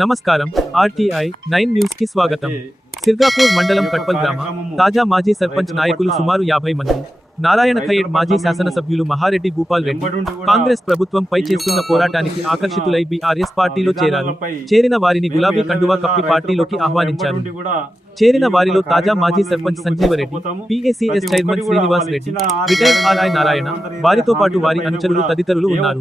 నమస్కారం. RTI nine న్యూస్కి స్వాగతం. సిర్గాపూర్ మండలం కట్పల్ గ్రామ తాజా మాజీ సర్పంచ్ నాయకులు సుమారు యాభై మంది. నారాయణ ఖయేడ్ మాజీ శాసనసభ్యులు మహారెడ్డి భూపాల్ రెడ్డి కాంగ్రెస్ ప్రభుత్వం పై చేస్తున్న పోరాటానికి ఆకర్షితులై బీఆర్ఎస్ పార్టీలో చేరారు. చేరిన వారిని గులాబీ కండువా కప్పి పార్టీలోకి ఆహ్వానించారు. చేరిన వారిలో తాజా మాజీ sarpanch Sanjeeva Reddy PSCS chairman Srinivas Reddy retired RI Narayana వారితో పాటు వారి అనుచరులు తదితరులు ఉన్నారు.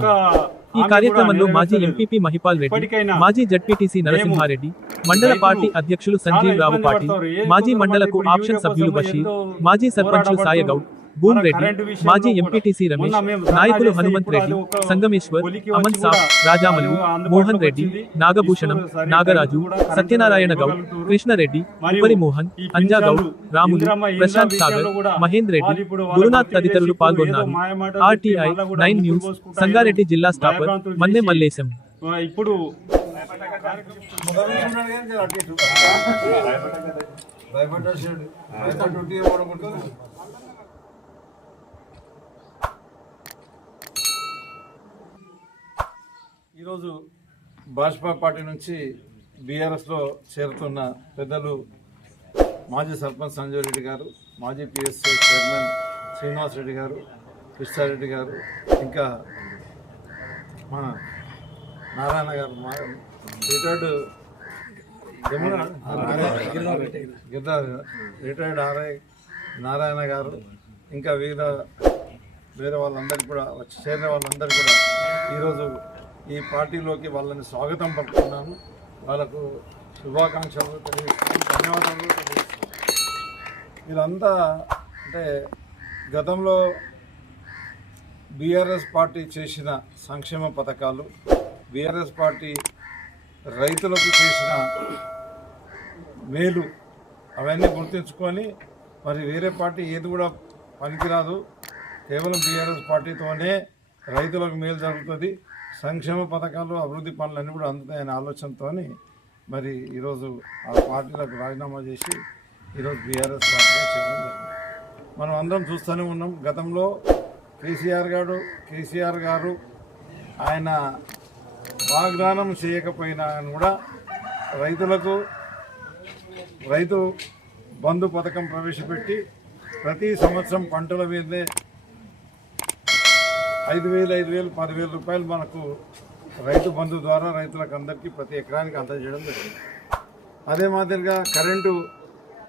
ఈ కార్యక్రమంలో మాజీ ఎంపీపీ మహిపాల్ రెడ్డి మాజీ జడ్పీటీసీ నరసింహారెడ్డి మండల పార్టీ అధ్యక్షులు సంజీవ్ రావు పాటిల్ మాజీ మండలకు ఆప్షన్ సభ్యులు బషీర్ మాజీ సర్పంచ్లు సాయగౌడ్ భూమ్ రెడ్డి మాజీ ఎంపీటీసీ రమేష్ నాయకులు హనుమంత్ రెడ్డి సంగమేశ్వర్ అమన్ సాబ్ రాజామల్లు మోహన్ రెడ్డి నాగభూషణం నాగరాజు సత్యనారాయణ గౌడ్ కృష్ణారెడ్డి ఉపరి మోహన్ అంజా గౌడ్ రాములు ప్రశాంత్ సాగర్ మహేందర్ రెడ్డి గురునాథ్ తదితరులు పాల్గొన్నారు ఆర్టీఐ నైన్ న్యూస్ సంగారెడ్డి జిల్లా స్టాపర్ మన్నె మల్లేశం ఇప్పుడు భయపడ్డాడు అయితే డ్యూటీ ఇవ్వడం ఈరోజు భాజపా పార్టీ నుంచి బీఆర్ఎస్లో చేరుతున్న పెద్దలు మాజీ సర్పంచ్ సంజయ్ రెడ్డి గారు మాజీ పిఎస్సీ చైర్మన్ శ్రీనివాస్ రెడ్డి గారు కృష్ణారెడ్డి గారు ఇంకా మన నారాయణ గారు మా retired Giridhar retired RI Narayana గారు ఇంకా వివిధ వేరే వాళ్ళందరికీ కూడా వచ్చి చేరిన వాళ్ళందరికీ కూడా ఈరోజు ఈ పార్టీలోకి వాళ్ళని స్వాగతం పలుకుతున్నాను. వాళ్ళకు శుభాకాంక్షలు తెలియజేస్తున్నాను. ధన్యవాదాలు తెలియజేస్తున్నాను. వీళ్ళంతా అంటే గతంలో బీఆర్ఎస్ పార్టీ చేసిన సంక్షేమ పథకాలు బీఆర్ఎస్ పార్టీ రైతులకు చేసిన మేలు అవన్నీ గుర్తుంచుకొని మరి వేరే పార్టీ ఏది కూడా పనికిరాదు. కేవలం బీఆర్ఎస్ పార్టీతోనే రైతులకు మేలు జరుగుతుంది. సంక్షేమ పథకాలు అభివృద్ధి పనులన్నీ కూడా అందుతాయనే ఆలోచనతో మరి ఈరోజు ఆ పార్టీలకు రాజీనామా చేసి ఈరోజు బీఆర్ఎస్ పార్టీలో చేయడం జరిగింది. మనం అందరం చూస్తూనే ఉన్నాం. గతంలో కేసీఆర్ గారు కేసీఆర్ గారు ఆయన వాగ్దానం చేయకపోయినా కూడా రైతులకు రైతు బంధు పథకం ప్రవేశపెట్టి ప్రతి సంవత్సరం పంటల మీదే ఐదు వేలు ఐదు వేలు పదివేల రూపాయలు మనకు రైతు బంధు ద్వారా రైతులకు అందరికీ ప్రతి ఎకరానికి అందజేయడం జరిగింది. అదే మాదిరిగా కరెంటు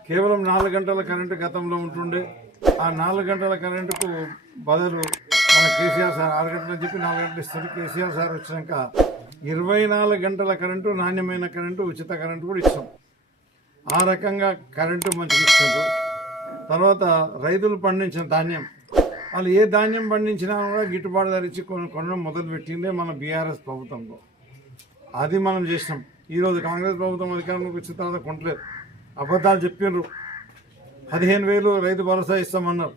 కేవలం నాలుగు గంటల కరెంటు గతంలో ఉంటుండే. ఆ నాలుగు గంటల కరెంటుకు బదులు మన కేసీఆర్ సార్ ఆరు గంటలు చెప్పి నాలుగు గంటలు ఇస్తారు. కేసీఆర్ సార్ వచ్చినాక ఇరవై నాలుగు గంటల కరెంటు నాణ్యమైన కరెంటు ఉచిత కరెంటు కూడా ఇస్తాం ఆ రకంగా కరెంటు మంచిగా ఇస్తారు తర్వాత రైతులు పండించిన ధాన్యం వాళ్ళు ఏ ధాన్యం పండించినా కూడా గిట్టుబాటు ధర ఇచ్చి కొన కొనడం మొదలు పెట్టిందే మన బీఆర్ఎస్ ప్రభుత్వంలో. అది మనం చేసినాం. ఈరోజు కాంగ్రెస్ ప్రభుత్వం అధికారంలోకి వచ్చిన తర్వాత కొనలేదు అబద్ధాలు చెప్పిండ్రు పదిహేను వేలు రైతు భరోసా ఇస్తామన్నారు.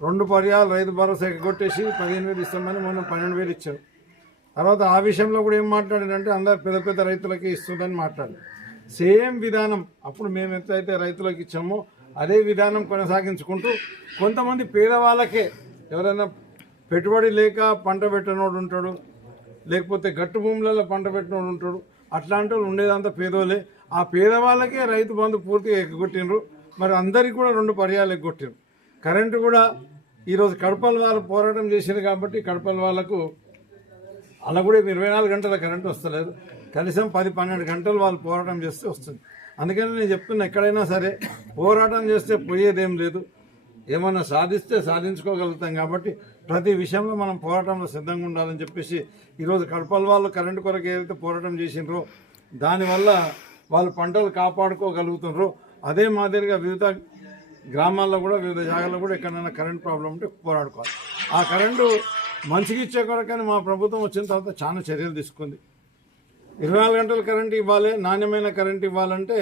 రెండు పర్యాలు రైతు భరోసా ఎగ్గొట్టేసి పదిహేను వేలు ఇస్తామని మొన్న పన్నెండు వేలు ఇచ్చారు. తర్వాత ఆ విషయంలో కూడా ఏం మాట్లాడారంటే అందరు పెద్ద పెద్ద రైతులకి ఇస్తుందని మాట్లాడారు. సేమ్ విధానం అప్పుడు మేము ఎంతైతే రైతులకు ఇచ్చామో అదే విధానం కొనసాగించుకుంటూ కొంతమంది పేదవాళ్ళకే ఎవరైనా పెట్టుబడి లేక పంట పెట్టనోడు ఉంటాడు లేకపోతే గట్టు భూములలో పంట పెట్టినోడు ఉంటాడు. అట్లాంటి వాళ్ళు ఉండేదంతా పేదోళ్ళే ఆ పేదవాళ్ళకే రైతు బంధు పూర్తిగా ఎగ్గొట్టినరు మరి అందరికీ కూడా రెండు పర్యాలు ఎగ్గొట్టారు కరెంటు కూడా ఈరోజు కడపల వాళ్ళు పోరాటం చేశారు కాబట్టి కడపల వాళ్ళకు అలా కూడా ఇరవై నాలుగు గంటల కరెంటు వస్తలేదు. కనీసం పది పన్నెండు గంటలు వాళ్ళు పోరాటం చేస్తే వస్తుంది. అందుకని నేను చెప్తున్నా ఎక్కడైనా సరే పోరాటం చేస్తే పోయేదేం లేదు. ఏమన్నా సాధిస్తే సాధించుకోగలుగుతాం కాబట్టి ప్రతి విషయంలో మనం పోరాటంలో సిద్ధంగా ఉండాలని చెప్పేసి ఈరోజు కడపల వాళ్ళు కరెంటు కొరకు ఏదైతే పోరాటం చేసినారో దానివల్ల వాళ్ళు పంటలు కాపాడుకోగలుగుతున్నారో అదే మాదిరిగా వివిధ గ్రామాల్లో కూడా వివిధ జాగాల్లో కూడా ఎక్కడైనా కరెంట్ ప్రాబ్లం ఉంటే పోరాడుకోవాలి. ఆ కరెంటు మంచిగా ఇచ్చే కొరకని మా ప్రభుత్వం వచ్చిన తర్వాత చాలా చర్యలు తీసుకుంది. ఇరవై నాలుగు గంటల కరెంట్ ఇవ్వాలి నాణ్యమైన కరెంట్ ఇవ్వాలంటే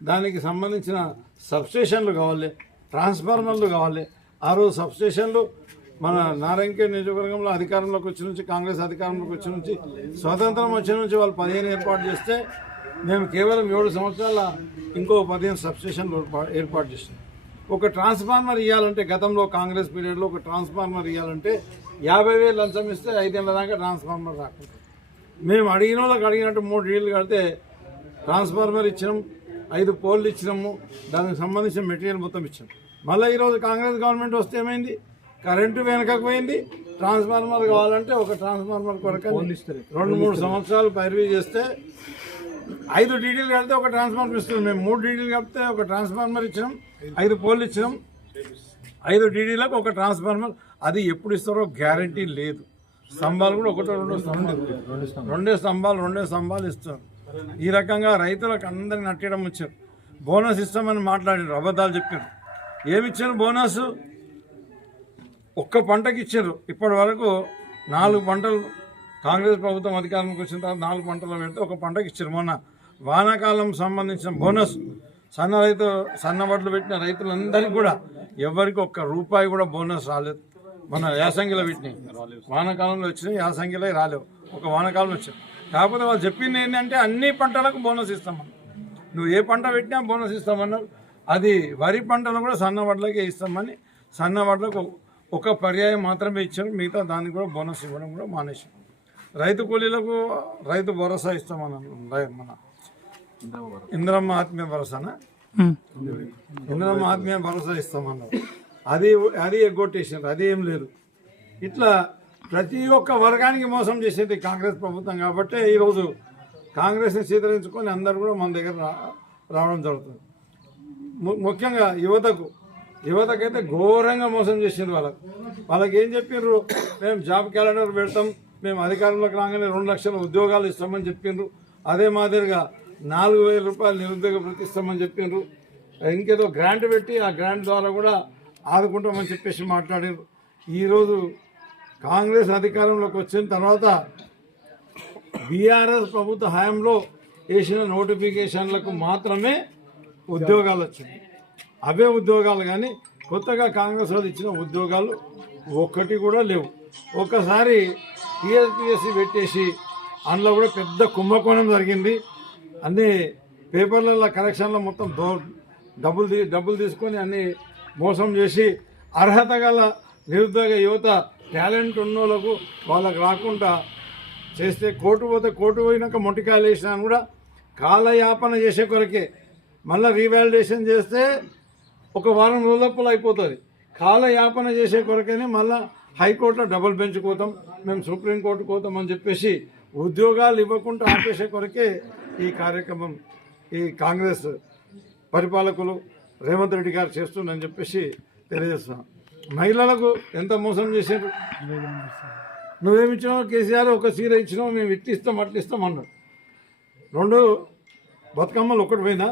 దానికి సంబంధించిన సబ్స్టేషన్లు కావాలి. ట్రాన్స్ఫార్మర్లు కావాలి. ఆ రోజు సబ్స్టేషన్లు మన నారాయణకే నియోజకవర్గంలో అధికారంలోకి వచ్చిన నుంచి కాంగ్రెస్ అధికారంలోకి వచ్చిన నుంచి స్వతంత్రం వచ్చిన నుంచి వాళ్ళు పదిహేను ఏర్పాటు చేస్తే మేము కేవలం ఏడు సంవత్సరాల ఇంకో పదిహేను సబ్స్టేషన్లు ఏర్పాటు చేసినాం. ఒక ట్రాన్స్ఫార్మర్ ఇవ్వాలంటే గతంలో కాంగ్రెస్ పీరియడ్లో ఒక ట్రాన్స్ఫార్మర్ ఇవ్వాలంటే యాభై వేలు లంచం ఇస్తే ఐదేళ్ళ దాకా ట్రాన్స్ఫార్మర్ రాకుండా మేము అడిగిన వాళ్ళకి అడిగినట్టు మూడు ఇళ్ళు కడితే ట్రాన్స్ఫార్మర్ ఇచ్చినాం ఐదు పోల్లు ఇచ్చినాము దానికి సంబంధించిన మెటీరియల్ మొత్తం ఇచ్చినాం. మళ్ళీ ఈరోజు కాంగ్రెస్ గవర్నమెంట్ వస్తే ఏమైంది? కరెంటు వెనకకు పోయింది. ట్రాన్స్ఫార్మర్ కావాలంటే ఒక ట్రాన్స్ఫార్మర్ కొరకు రెండు మూడు సంవత్సరాలు పైరవీ చేస్తే ఐదు డీడీలు కలిపితే ఒక ట్రాన్స్ఫార్మర్ ఇస్తున్నాం. మేము మూడు డీడీలు కలిపితే ఒక ట్రాన్స్ఫార్మర్ ఇచ్చినాం. ఐదు పోల్లు ఇచ్చినాం. ఐదు డీడీలకు ఒక ట్రాన్స్ఫార్మర్. అది ఎప్పుడు ఇస్తారో గ్యారంటీ లేదు. స్తంభాలు కూడా ఒకటో రెండో స్తంభాలు. రెండే స్తంభాలు రెండే స్తంభాలు ఇస్తారు. ఈ రకంగా రైతులకు అందరిని నట్టడం వచ్చారు. బోనస్ ఇస్తామని మాట్లాడారు. అబద్ధాలు చెప్పారు. ఏమిచ్చారు బోనస్? ఒక్క పంటకి ఇచ్చారు ఇప్పటి వరకు నాలుగు పంటలు కాంగ్రెస్ ప్రభుత్వం అధికారంలోకి వచ్చిన తర్వాత నాలుగు పంటలు పెడితే ఒక పంటకి ఇచ్చారు మొన్న వానాకాలం సంబంధించిన బోనస్ సన్న రైతు సన్నబడ్లు పెట్టిన రైతులందరికీ కూడా ఎవరికి ఒక్క రూపాయి కూడా బోనస్ రాలేదు. మన యాసంగిలో పెట్టినాయి. వానాకాలంలో వచ్చినాయి యాసంగిలో రాలేవు. ఒక వానాకాలం వచ్చాయి కాకపోతే వాళ్ళు చెప్పింది ఏంటంటే అన్ని పంటలకు బోనస్ ఇస్తామన్నారు. నువ్వు ఏ పంట పెట్టినా బోనస్ ఇస్తామన్నారు. అది వరి పంటలు కూడా సన్న వడ్లకే ఇస్తామని సన్న వడ్లకు ఒక పర్యాయం మాత్రమే ఇచ్చారు. మిగతా దానికి కూడా బోనస్ ఇవ్వడం కూడా మానేశారు. రైతు కూలీలకు రైతు భరోసా ఇస్తామన్నారు రై- మన ఇంద్రమ్మ ఆత్మీయ భరోసానా? ఇంద్రమ్మ ఆత్మీయ భరోసా ఇస్తామన్నారు. అది అది ఎగ్గొట్టేసారు అది ఏం లేదు. ఇట్లా ప్రతి ఒక్క వర్గానికి మోసం చేసేది కాంగ్రెస్ ప్రభుత్వం కాబట్టి ఈరోజు కాంగ్రెస్ని స్వీకరించుకొని అందరూ కూడా మన దగ్గర రావడం జరుగుతుంది. ముఖ్యంగా యువతకు. యువతకైతే ఘోరంగా మోసం చేసిండ్రు వాళ్ళకు. వాళ్ళకి ఏం చెప్పిండ్రు మేము జాబ్ క్యాలెండర్ పెడతాం మేము అధికారంలోకి రాగానే రెండు లక్షల ఉద్యోగాలు ఇస్తామని చెప్పిండ్రు అదే మాదిరిగా నాలుగు వేల రూపాయలు నిరుద్యోగ ప్రతిస్తామని చెప్పిండ్రు ఇంకేదో గ్రాంట్ పెట్టి ఆ గ్రాంట్ ద్వారా కూడా ఆదుకుంటామని చెప్పేసి మాట్లాడారు ఈరోజు కాంగ్రెస్ అధికారంలోకి వచ్చిన తర్వాత బీఆర్ఎస్ ప్రభుత్వ హయాంలో వేసిన నోటిఫికేషన్లకు మాత్రమే ఉద్యోగాలు వచ్చింది. అవే ఉద్యోగాలు కానీ కొత్తగా కాంగ్రెస్ వాళ్ళు ఇచ్చిన ఉద్యోగాలు ఒక్కటి కూడా లేవు. ఒక్కసారి టీఎస్పిఎస్సి పెట్టేసి అందులో కూడా పెద్ద కుంభకోణం జరిగింది. అన్ని పేపర్లలో కరెక్షన్లో మొత్తం దో డబ్బులు తీ డబ్బులు తీసుకొని అన్ని మోసం చేసి అర్హత గల నిరుద్యోగ యువత టాలెంట్ ఉన్నోళ్ళకు వాళ్ళకు రాకుండా చేస్తే కోర్టు పోతే కోర్టు పోయినాక మొట్టికాయలు వేసినా కూడా కాలయాపన చేసే కొరకే మళ్ళీ రీవాలిడేషన్ చేస్తే ఒక వారం రోజులప్పుడు అయిపోతుంది. కాలయాపన చేసే కొరకనే మళ్ళీ హైకోర్టులో డబుల్ బెంచ్ కోతాం మేము సుప్రీంకోర్టు కోతాం అని చెప్పేసి ఉద్యోగాలు ఇవ్వకుండా ఆపేసే కొరకే ఈ కార్యక్రమం ఈ కాంగ్రెస్ పరిపాలకులు రేవంత్ రెడ్డి గారు చేస్తుందని చెప్పేసి తెలియజేస్తున్నాం. మహిళలకు ఎంత మోసం చేశారు? నువ్వేమిచ్చినావు కేసీఆర్ ఒక సీర ఇచ్చినావు మేము ఇట్టిస్తాం అట్లిస్తాం అన్నాడు. రెండు బతుకమ్మలు ఒకటి పోయినా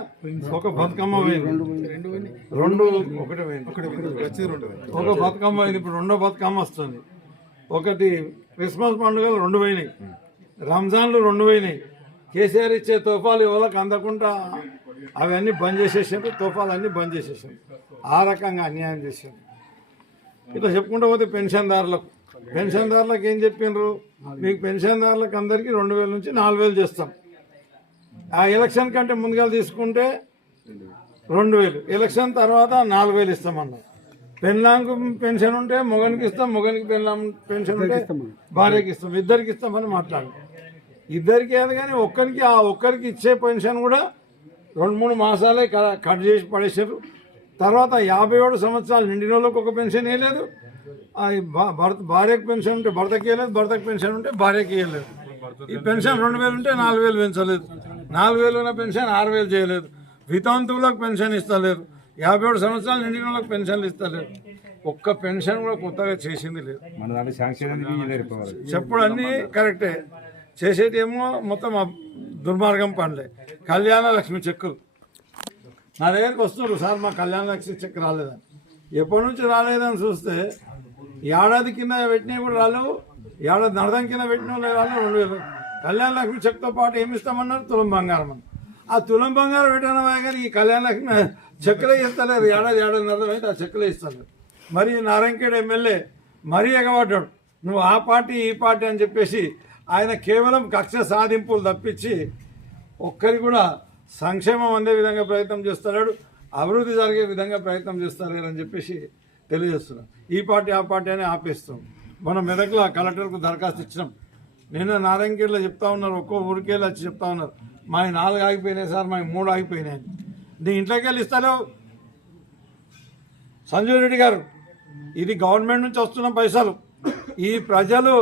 ఒక బతుకమ్మ పోయింది. రెండు ఒకటి పోయింది. ఒక బతుకమ్మ పోయింది. ఇప్పుడు రెండో బతుకమ్మ వస్తుంది. ఒకటి క్రిస్మస్ పండుగలు రెండు పోయినాయి. రంజాన్లు రెండు పోయినాయి. కేసీఆర్ ఇచ్చే తోఫాలు ఎవరికి అందకుండా అవన్నీ బంద్ చేసేసారు తోఫాలు అన్నీ బంద్ చేసేసారు ఆ రకంగా అన్యాయం చేశారు ఇట్లా చెప్పుకుంటూ పోతే పెన్షన్దారులకు పెన్షన్దారులకు ఏం చెప్పిండ్రు మీకు పెన్షన్దారులకు అందరికీ రెండు వేల నుంచి నాలుగు వేలు చేస్తాం. ఆ ఎలక్షన్ కంటే ముందుగా తీసుకుంటే రెండు వేలు. ఎలక్షన్ తర్వాత నాలుగు వేలు ఇస్తామన్నారు పెన్లాంకు పెన్షన్ ఉంటే మొగనికి ఇస్తాం మొగనికి పెన్లాం పెన్షన్ ఉంటే భార్యకి ఇస్తాం ఇద్దరికి ఇస్తామని మాట్లాడు ఇద్దరికి ఏది కానీ ఒక్కరికి ఆ ఒక్కరికి ఇచ్చే పెన్షన్ కూడా రెండు మూడు మాసాలే కట్ చేసి పడేసారు తర్వాత యాభై ఏడు సంవత్సరాలు నిండిన వాళ్ళకి ఒక పెన్షన్ వేయలేదు భర్త భార్యకు పెన్షన్ ఉంటే భర్తకి వేయలేదు భర్తకు పెన్షన్ ఉంటే భార్యకి వేయలేదు ఈ పెన్షన్ రెండు వేలు ఉంటే నాలుగు వేలు పెంచలేదు. నాలుగు వేలు ఉన్న పెన్షన్ ఆరు వేలు చేయలేదు. వితంతువులకు పెన్షన్ ఇస్తలేరు యాభై ఏడు సంవత్సరాలు నిండిన వాళ్ళకి పెన్షన్లు ఇస్తలేరు ఒక్క పెన్షన్ కూడా కొత్తగా చేసింది లేదు. చెప్పుడు అన్నీ కరెక్టే. చేసేది ఏమో మొత్తం దుర్మార్గం పనులే. కళ్యాణ లక్ష్మి చెక్కులు. నా దగ్గరికి వస్తున్నారు సార్ మా కళ్యాణ లక్ష్మి చెక్ రాలేదని. ఎప్పటి నుంచి రాలేదని చూస్తే ఏడాది కింద పెట్టినవి కూడా రాలేవు ఏడాది నడదం కింద పెట్టిన వాళ్ళు రాలేవు రెండు వేలు. కళ్యాణ లక్ష్మి చెక్తో పాటు ఏమి ఇస్తామన్నారు? తులం బంగారం అని ఆ తులం బంగారం పెట్టిన కానీ ఈ కళ్యాణ లక్ష్మి చెక్కలే ఇస్తలేరు. ఏడాది ఏడాది అయితే ఆ చెక్కలే ఇస్తలేరు. మరి నారాయణఖేడ్ ఎమ్మెల్యే మరీ ఎగబడ్డాడు. నువ్వు ఆ పార్టీ ఈ పార్టీ అని చెప్పేసి ఆయన కేవలం కక్ష సాధింపులు తప్పించి ఒక్కరి కూడా సంక్షేమం అందే విధంగా ప్రయత్నం చేస్తున్నాడు. అభివృద్ధి జరిగే విధంగా ప్రయత్నం చేస్తారు అని చెప్పేసి తెలియజేస్తున్నాం. ఈ పార్టీ ఆ పార్టీ అని ఆపేస్తాం మనం మెదక్లో కలెక్టర్కు దరఖాస్తు ఇచ్చినాం. నిన్న నారాయణఖేడ్లో చెప్తా ఉన్నారు ఒక్కో ఊరికెళ్ళి వచ్చి చెప్తా ఉన్నారు. మా నాలుగు ఆగిపోయినాయి సార్ మా మూడు ఆగిపోయినాయి. నీ ఇంట్లోకి వెళ్ళి ఇస్తాను. సంజయ్ రెడ్డి గారు ఇది గవర్నమెంట్ నుంచి వస్తున్న పైసలు. ఈ ప్రజలు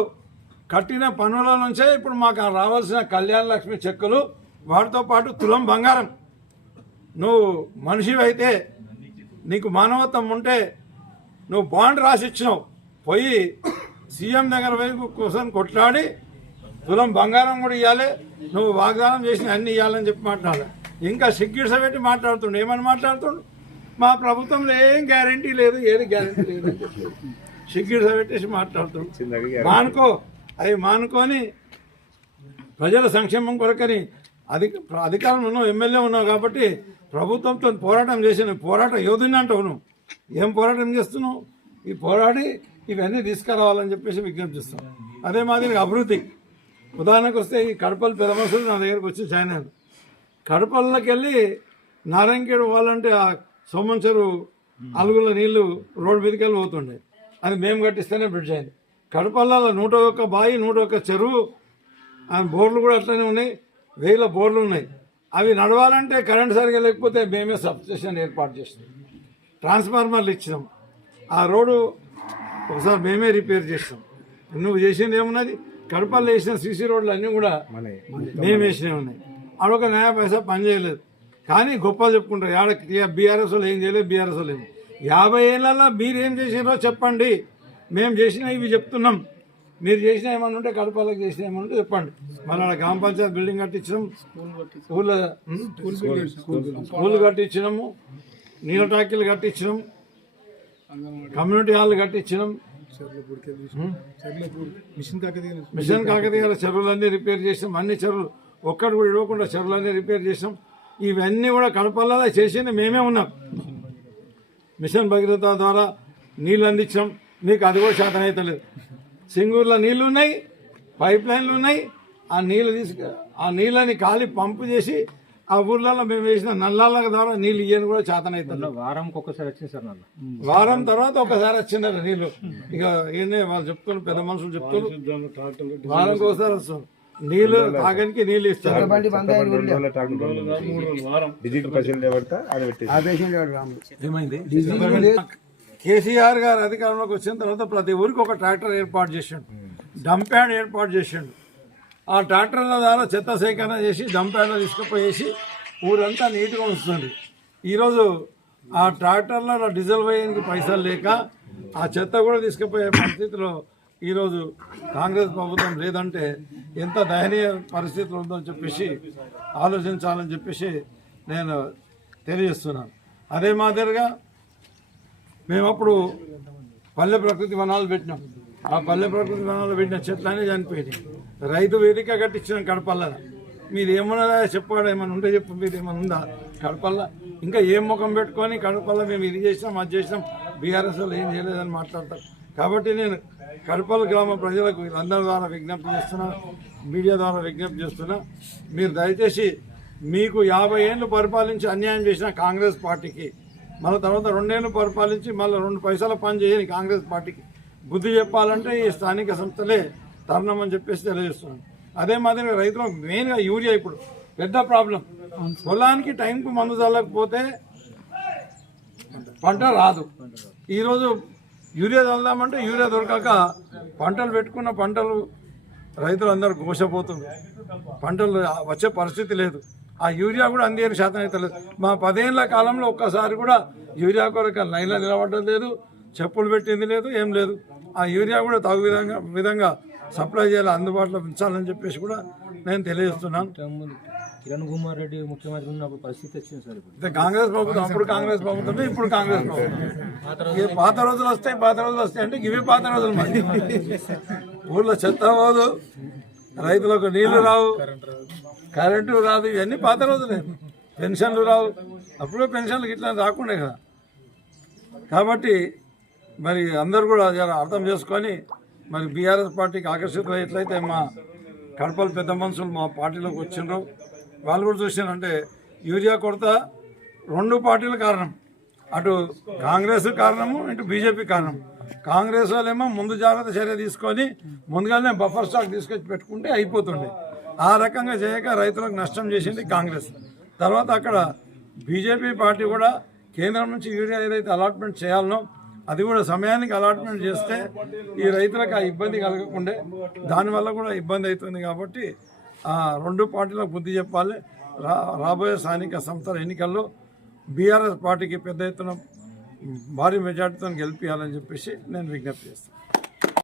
కట్టిన పనుల నుంచే ఇప్పుడు మాకు రావాల్సిన కళ్యాణ లక్ష్మి చెక్కులు వాటితో పాటు తులం బంగారం. నువ్వు మనిషివైతే అయితే నీకు మానవత్వం ఉంటే నువ్వు బాండ్ రాసి ఇచ్చినావు పోయి సీఎం దగ్గర వైపు కోసం కొట్లాడి తులం బంగారం కూడా ఇవ్వాలి నువ్వు వాగ్దానం చేసిన అన్ని ఇవ్వాలని చెప్పి మాట్లాడాలి. ఇంకా సిగ్గిడ్స పెట్టి మాట్లాడుతుండు. ఏమని మాట్లాడుతుండు? మా ప్రభుత్వంలో ఏం గ్యారంటీ లేదు ఏది గ్యారంటీ లేదు సిగ్గిడ్స పెట్టేసి మాట్లాడుతుండు. మానుకో అవి మానుకొని ప్రజల సంక్షేమం కొరకని అధిక అధికారంలో ఉన్నావు ఎమ్మెల్యే ఉన్నావు కాబట్టి ప్రభుత్వంతో పోరాటం చేసిన పోరాట యోధుని అంటావు నువ్వు. ఏం పోరాటం చేస్తున్నావు? ఈ పోరాడి ఇవన్నీ తీసుకురావాలని చెప్పేసి విజ్ఞప్తి చేస్తాం అదే మాదిరిగా అభివృద్ధి. ఉదాహరణకు వస్తే ఈ కడపలు పెదమసులు నా దగ్గరకు వచ్చి జాయిన్ అయ్యారు. కడపల్లోకి వెళ్ళి నారాయణఖేడ్ వాళ్ళంటే ఆ సోమంచెరు అలుగుల నీళ్ళు రోడ్డు మీదకి వెళ్ళి పోతుండే. అది మేము కట్టిస్తేనే బ్రిడ్జ్ అయింది. కడపల్లలో నూట ఒక్క బావి నూట ఒక్క చెరువు ఆ బోర్లు కూడా అట్లనే ఉన్నాయి. వేల బోర్లు ఉన్నాయి. అవి నడవాలంటే కరెంట్ సరిగా లేకపోతే మేమే సబ్స్టేషన్ ఏర్పాటు చేసినాం. ట్రాన్స్ఫార్మర్లు ఇచ్చినాం. ఆ రోడ్డు ఒకసారి మేమే రిపేర్ చేసినాం. నువ్వు చేసింది ఏమున్నది? కడపల్లో వేసిన సీసీ రోడ్లు అన్నీ కూడా మేము వేసినవి ఉన్నాయి. ఆడొక న్యాయ పైసా పని చేయలేదు. కానీ గొప్ప చెప్పుకుంటారు ఆడ బీఆర్ఎస్ వాళ్ళు ఏం చేయలేదు బీఆర్ఎస్ వాళ్ళు ఏం యాభై ఏళ్ళల్లో మీరు ఏం చేసినారో చెప్పండి. మేము చేసిన ఇవి చెప్తున్నాం. మీరు చేసిన ఏమన్నా ఉంటే కడపలకు చేసిన ఏమన్నా ఉంటే చెప్పండి. మన ఆడ గ్రామ పంచాయతీ బిల్డింగ్ కట్టించినాం. స్కూల్ స్కూల్ కట్టించినాము. నీళ్ళ టాకీలు కట్టించినాం. కమ్యూనిటీ హాల్ కట్టించినాం. మిషన్ కాకతీయ మిషన్ కాకతీయ చెరువులన్నీ రిపేర్ చేసాం. అన్ని చెరువులు ఒక్కటి కూడా ఇవ్వకుండా చెరువులన్నీ రిపేర్ చేసాం. ఇవన్నీ కూడా కడపల్లా చేసింది మేమే ఉన్నాం. మిషన్ భగీరథ ద్వారా నీళ్ళు అందించాం. మీకు అది కూడా శాతం అయితే లేదు. సింగూరులో నీళ్ళు ఉన్నాయి పైప్ లైన్లు ఉన్నాయి. ఆ నీళ్ళు తీసుకు ఆ నీళ్ళని ఖాళీ పంపు చేసి ఆ ఊర్లలో మేము వేసిన నల్లాల ద్వారా నీళ్ళు ఇయ్యని కూడా చేతన అవుతుంది వారంకి ఒక్కసారి వచ్చింది సార్ నన్ను వారం తర్వాత ఒకసారి వచ్చిందట నీళ్ళు. ఇక ఈయనే వాళ్ళు చెప్తున్నారు పెద్ద మనుషులు చెప్తున్నారు. వారంకి ఒకసారి వస్తాం నీళ్ళు తాగడానికి నీళ్ళు ఇస్తారు. కేసీఆర్ గారు అధికారంలోకి వచ్చిన తర్వాత ప్రతి ఊరికి ఒక ట్రాక్టర్ ఏర్పాటు చేసిండు. డంప్ యార్డ్ ఏర్పాటు చేసిండు. ఆ ట్రాక్టర్ల ద్వారా చెత్త సేకరణ చేసి డంప్ తీసుకుపోయేసి ఊరంతా నీట్గా ఉంచుతుంది. ఈరోజు ఆ ట్రాక్టర్లలో డీజిల్ వేయడానికి పైసలు లేక ఆ చెత్త కూడా తీసుకుపోయే పరిస్థితిలో ఈరోజు కాంగ్రెస్ ప్రభుత్వం లేదంటే ఎంత దయనీయ పరిస్థితులు ఉందో చెప్పేసి ఆలోచించాలని చెప్పేసి నేను తెలియజేస్తున్నాను. అదే మాదిరిగా మేమప్పుడు పల్లె ప్రకృతి వనాలు పెట్టినాం. ఆ పల్లె ప్రకృతి వనాలు పెట్టిన చెట్లనే చనిపోయినాయి. రైతు వేదిక కట్టించిన కడపల్ల. మీరు ఏమన్నా చెప్పాడు? ఏమైనా ఉంటే చెప్పు మీరు ఏమైనా ఉందా? కడపల్ల. ఇంకా ఏం ముఖం పెట్టుకొని కడపల్ల మేము ఇది చేసినాం అది చేసినాం బీఆర్ఎస్ ఏం చేయలేదని మాట్లాడతారు. కాబట్టి నేను కడపల్ల గ్రామ ప్రజలకు అందరి ద్వారా విజ్ఞప్తి చేస్తున్నా మీడియా ద్వారా విజ్ఞప్తి చేస్తున్నా. మీరు దయచేసి మీకు యాభై ఏళ్ళు పరిపాలించి అన్యాయం చేసిన కాంగ్రెస్ పార్టీకి మళ్ళీ తర్వాత రెండేళ్ళు పరిపాలించి మళ్ళీ రెండు పైసల పని చేయని కాంగ్రెస్ పార్టీకి బుద్ధి చెప్పాలంటే ఈ స్థానిక సంస్థలే తరుణం అని చెప్పేసి తెలియజేస్తున్నాను. అదే మాదిరిగా రైతులకు మెయిన్గా యూరియా ఇప్పుడు పెద్ద ప్రాబ్లం పొలానికి టైంకు మందు చల్లకపోతే పంట రాదు. ఈరోజు యూరియా చల్దామంటే యూరియా దొరకక పంటలు పెట్టుకున్న పంటలు రైతులందరూ ఘోషపోతుంది పంటలు వచ్చే పరిస్థితి లేదు. ఆ యూరియా కూడా అందేరు శాతం అయితే లేదు. మా పదేళ్ళ కాలంలో ఒక్కసారి కూడా యూరియా కొరకు లైన్లో నిలబడడం లేదు. చెప్పులు పెట్టింది లేదు ఏం లేదు. ఆ యూరియా కూడా తగు విధంగా విధంగా సప్లై చేయాలి అందుబాటులో ఉంచాలని చెప్పేసి కూడా నేను తెలియజేస్తున్నాను. కిరణ్ కుమార్ రెడ్డి ముఖ్యమంత్రి ఉన్నప్పుడు పరిస్థితి వచ్చింది సార్ ఇప్పుడు? కాంగ్రెస్ ప్రభుత్వం అప్పుడు కాంగ్రెస్ ప్రభుత్వమే ఇప్పుడు కాంగ్రెస్ ప్రభుత్వం పాత రోజులు వస్తాయి పాత రోజులు వస్తాయి అంటే ఇవి పాత రోజులు మరి. ఊర్లో చెత్త పోదు రైతులకు నీళ్ళు రావు కరెంటు రాదు ఇవన్నీ పాత రోజులే. పెన్షన్లు రావు. అప్పుడు పెన్షన్లు ఇట్లా రాకుండే కదా. కాబట్టి మరి అందరూ కూడా అర్థం చేసుకొని మరి బీఆర్ఎస్ పార్టీకి ఆకర్షితులు ఎట్లయితే మా కడపలు పెద్ద మనుషులు మా పార్టీలోకి వచ్చిండ్రు వాళ్ళు కూడా చూసినారంటే యూరియా కొరత రెండు పార్టీల కారణం. అటు కాంగ్రెస్ కారణము ఇటు బీజేపీ కారణం. కాంగ్రెస్ వాళ్ళేమో ముందు జాగ్రత్త చర్య తీసుకొని ముందుగానే బఫర్ స్టాక్ తీసుకొచ్చి పెట్టుకుంటే అయిపోతుండే. ఆ రకంగా చేయక రైతులకు నష్టం చేసింది కాంగ్రెస్. తర్వాత అక్కడ బీజేపీ పార్టీ కూడా కేంద్రం నుంచి యూరియా ఏదైతే అలాట్మెంట్ చేయాలనో అది కూడా సమయానికి అలాట్మెంట్ చేస్తే ఈ రైతులకు ఆ ఇబ్బంది కలగకుండే దానివల్ల కూడా ఇబ్బంది అవుతుంది కాబట్టి ఆ రెండు పార్టీలకు బుద్ధి చెప్పాలి. రా రాబోయే స్థానిక సంస్థల ఎన్నికల్లో బీఆర్ఎస్ పార్టీకి పెద్ద ఎత్తున భారీ మెజార్టీతో గెలిపించాలని చెప్పేసి నేను విజ్ఞప్తి చేస్తాను.